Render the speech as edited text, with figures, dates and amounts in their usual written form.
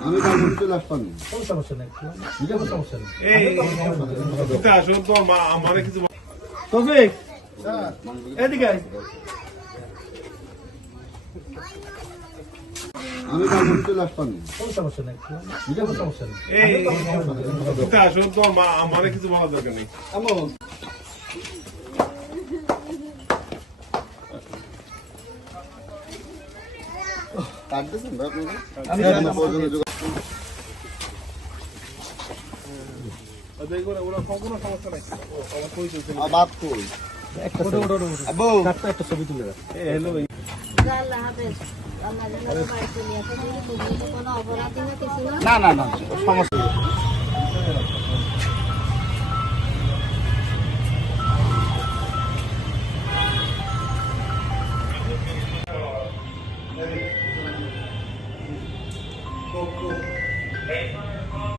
আমি কালকে চলে আসতাম। কোনো সমস্যা নেই, কোনো সমস্যা নেই। তৌফিক, এদিকে আয়। আমি কালকে চলে আসতাম। কোনো সমস্যা নেই, কোনো সমস্যা নেই। কাটতেছেন ভাই আপনারা? আমি এখনো পর্যন্ত যোগাযোগ- বাদ কই? একটা আব্বু, কাটটা একটা ছবি তুলে রাখ। আল্লাহ হাফেজ। আল্লাহ যেন বাড়ি চলে আসে। তুমি তো কোনো অপরাধী না, কিছু না। না না না সমস্যা নেই। Hey,